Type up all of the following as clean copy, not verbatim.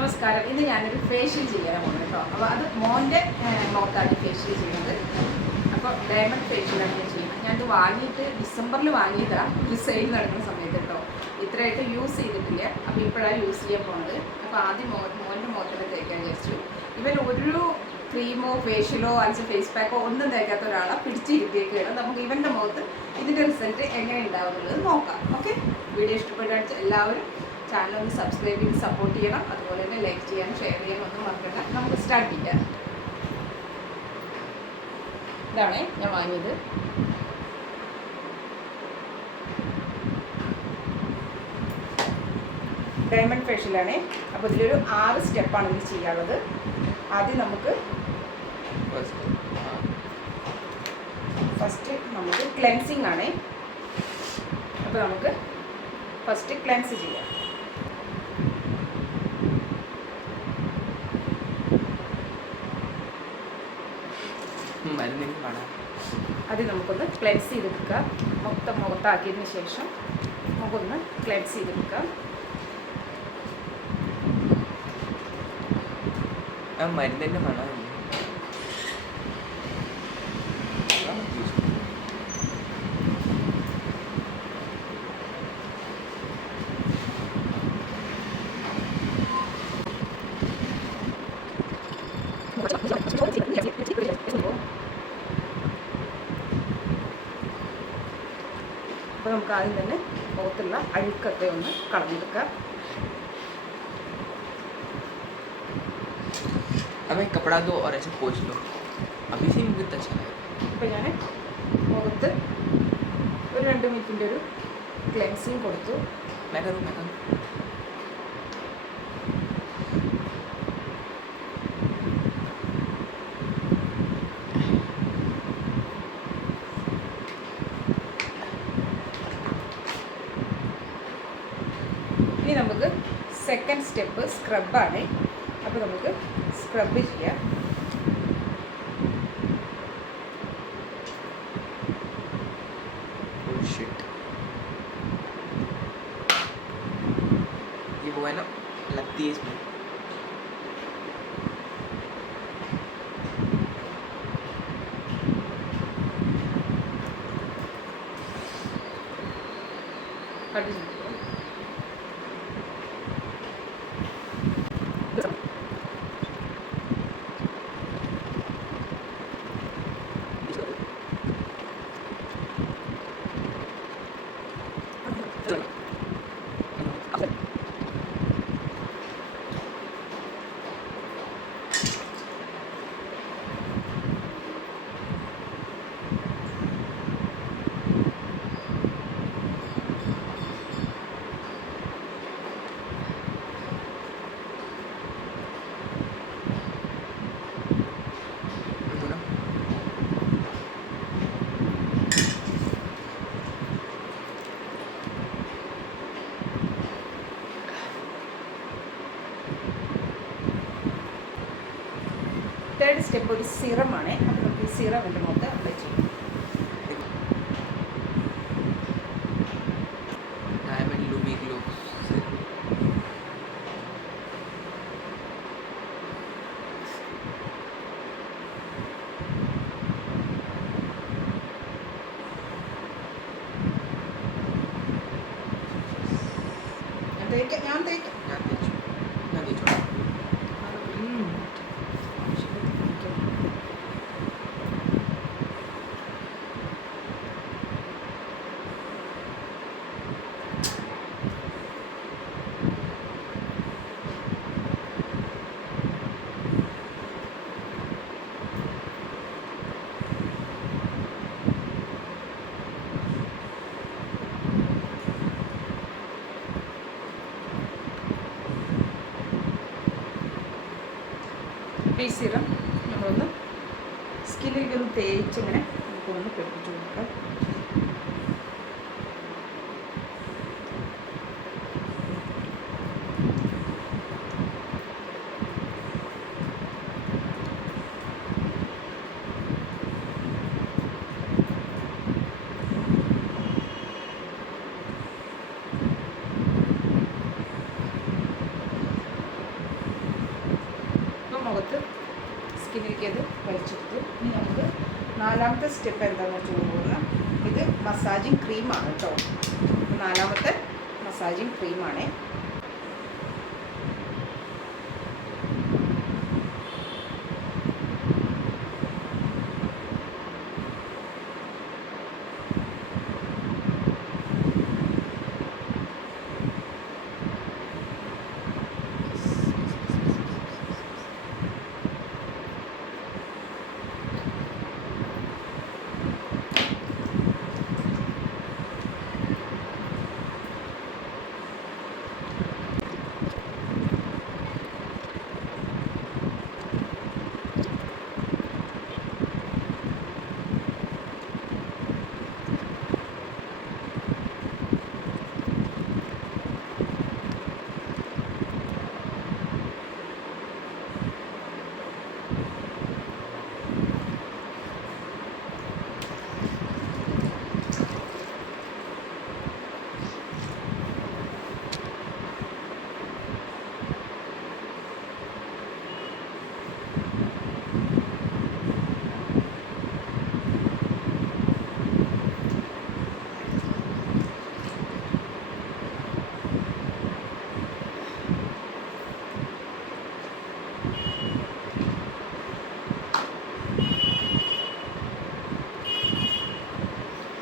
നമസ്കാരം. ഇന്ന് ഞാനൊരു ഫേഷ്യൽ ചെയ്യാൻ പോകുന്നു കേട്ടോ. അപ്പോൾ അത് മോൻ്റെ മുഖത്താണ് ഫേഷ്യൽ ചെയ്യുന്നത്. അപ്പോൾ ഡയമണ്ട് ഫേഷ്യലാണ് ഞാൻ ചെയ്യുന്നത്. ഞാനത് വാങ്ങിയിട്ട് ഡിസംബറിൽ വാങ്ങിയതാണ്, ഒരു സെയിൽ നടക്കുന്ന സമയത്ത് കേട്ടോ. ഇത്രയായിട്ട് യൂസ് ചെയ്തിട്ടില്ല. അപ്പോൾ ഇപ്പോഴാണ് യൂസ് ചെയ്യാൻ പോകുന്നത്. അപ്പോൾ ആദ്യം മോൻ്റെ മുഖത്തിന് തേക്കാൻ വിചാരിച്ചു. ഇവൻ ഒരു ക്രീമോ ഫേഷ്യലോ അല്ലെങ്കിൽ ഫേസ് പാക്കോ ഒന്നും തേക്കാത്ത ഒരാളെ പിടിച്ചിരുത്തിയേക്കാണ്. നമുക്ക് ഇവൻ്റെ മുഖത്ത് ഇതിൻ്റെ റിസൾട്ട് എങ്ങനെ ഉണ്ടാവുന്നുള്ളത് നോക്കാം. ഓക്കെ, വീഡിയോ ഇഷ്ടപ്പെട്ടാൽ എല്ലാവരും ചാനൽ ഒന്ന് സബ്സ്ക്രൈബ് ചെയ്ത് സപ്പോർട്ട് ചെയ്യണം. അതുപോലെ തന്നെ ലൈക്ക് ചെയ്യാനും ഷെയർ ചെയ്യാനും ഒന്നും മറക്കണ്ട. നമുക്ക് സ്റ്റാർട്ട് ചെയ്യാം. ഇതാണ് ഞാൻ വാങ്ങിയത്. ഡയമണ്ട് ഫേഷ്യലാണ്. അപ്പോൾ ഇതിലൊരു 6 സ്റ്റെപ്പാണ് ഇത് ചെയ്യാനുള്ളത്. ആദ്യം നമുക്ക് ഫസ്റ്റ് നമുക്ക് ക്ലെൻസിങ് ആണ്. അപ്പോൾ നമുക്ക് ഫസ്റ്റ് ക്ലെൻസ് ചെയ്യാം. അത് നമുക്കൊന്ന് ക്ലെൻസ് ചെയ്തെടുക്കുക. മൊത്തം മുഖത്താക്കിയതിന് ശേഷം നമുക്കൊന്ന് ക്ലെൻസ് ചെയ്തെടുക്കാം. മരുന്നിൻ്റെ മണം അപ്പോൾ നമുക്ക് ആദ്യം തന്നെ മുഖത്തുള്ള അഴുക്കൊക്കെ ഒന്ന് കളഞ്ഞെടുക്കാം. हमें कपड़ा दो और ऐसे पोंछ लो. अभी से मुझे अच्छा लगा. ഇപ്പോൾ ഞാൻ മുഖത്ത് ഒരു 2 മിനിറ്റിൻ്റെ ഒരു ക്ലെൻസിങ് കൊടുത്തു. मैं करूँ. ഇനി നമുക്ക് സെക്കൻഡ് സ്റ്റെപ്പ് സ്ക്രബാണ്. അപ്പോൾ നമുക്ക് സ്ക്രബ് ചെയ്യാം. ये वो है ना, लगती है इसमें. തേർഡ് സ്റ്റെപ്പ് ഒരു സിറമാണ്. അപ്പോൾ നമുക്ക് ഈ സിറം എൻ്റെ മുഖത്ത് അപ്ലൈ ചെയ്യാം. Diamond Lumi glow. ഞാൻ തേക്കാം. ഈ സിറം നമ്മളൊന്ന് സ്കിന്നിലേക്ക് ഒന്ന് തേച്ചിങ്ങനെ നമുക്കൊന്ന് പിടിപ്പിച്ച് കൊടുക്കാം. സ്കിന്നിലേക്ക് അത് വലിച്ചെടുത്തു. ഇനി നമുക്ക് നാലാമത്തെ സ്റ്റെപ്പ് എന്താണെന്ന് വെച്ചാൽ പോകുന്നത്, ഇത് മസാജിങ് ക്രീമാണ് കേട്ടോ. നാലാമത്തെ മസാജിങ് ക്രീമാണ്.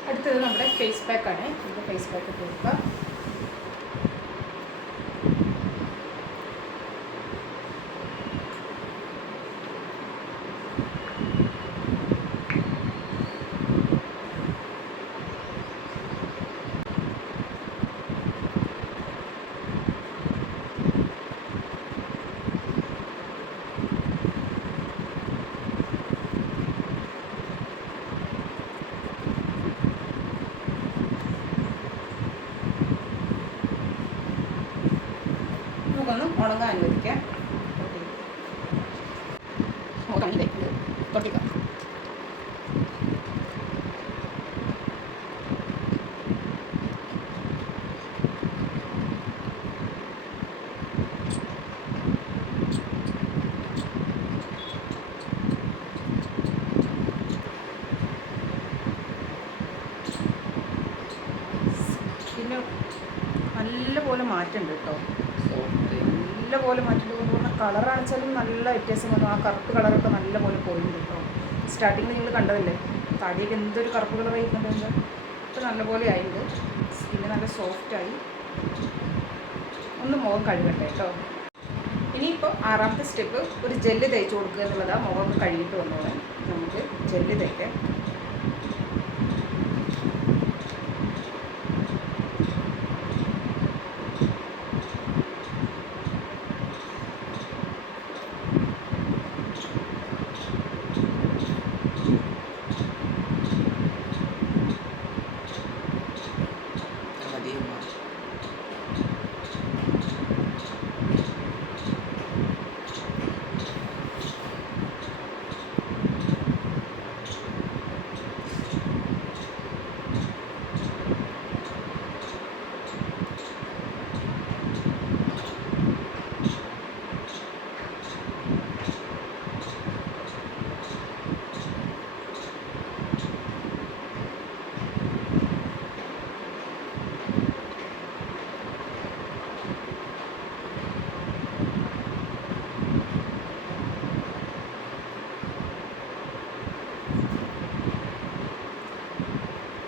അടുത്തത് നമ്മുടെ ഫേസ് പാക്കാണ്. ഇത് ഫേസ് പാക്ക് ഇട്ട് കൊടുക്കുക. നമുക്കൊന്ന് ഉണങ്ങാൻ അനുവദിക്കാം. തൊട്ടിക്കാം. പിന്നെ നല്ലപോലെ മാറ്റമുണ്ട് കേട്ടോ. നല്ലപോലെ മാറ്റിയിട്ട് പറഞ്ഞാൽ കളറാണെച്ചാലും നല്ല വ്യത്യാസം വന്നു. ആ കറുപ്പ് കളറൊക്കെ നല്ലപോലെ പോയിട്ടുണ്ട് കേട്ടോ. സ്റ്റാർട്ടിങ്ങിൽ നിങ്ങൾ കണ്ടതല്ലേ, തടിയൊക്കെ എന്തൊരു കറുപ്പ് കളറായി കണ്ടത്. ഇപ്പോൾ നല്ലപോലെ ആയിട്ടുണ്ട്. സ്കിന്ന് നല്ല സോഫ്റ്റായി. ഒന്ന് മുഖം കഴുകട്ടെ കേട്ടോ. ഇനിയിപ്പോൾ ആറാമത്തെ സ്റ്റെപ്പ് ഒരു ജെല്ല് തേച്ച് കൊടുക്കുക എന്നുള്ളതാണ്. മുഖം കഴുകിയിട്ട് വന്നോളാം. നമുക്ക് ജെല്ല് തേക്കാം.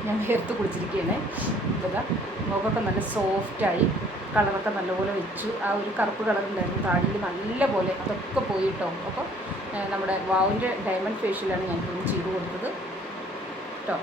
ഞാൻ വേർത്ത് കുളിച്ചിരിക്കുകയാണ്. ഇതാ മുഖമൊക്കെ നല്ല സോഫ്റ്റായി, കളറൊക്കെ നല്ലപോലെ വെച്ചു. ആ ഒരു കറുപ്പ് കളറുണ്ടായിരുന്നു താടിയിൽ നല്ലപോലെ, അതൊക്കെ പോയിട്ടോ. അപ്പോൾ നമ്മുടെ വാവിൻ്റെ ഡയമണ്ട് ഫേഷ്യലാണ് ഞാൻ ചെയ്ത് കൊടുത്തത് കേട്ടോ.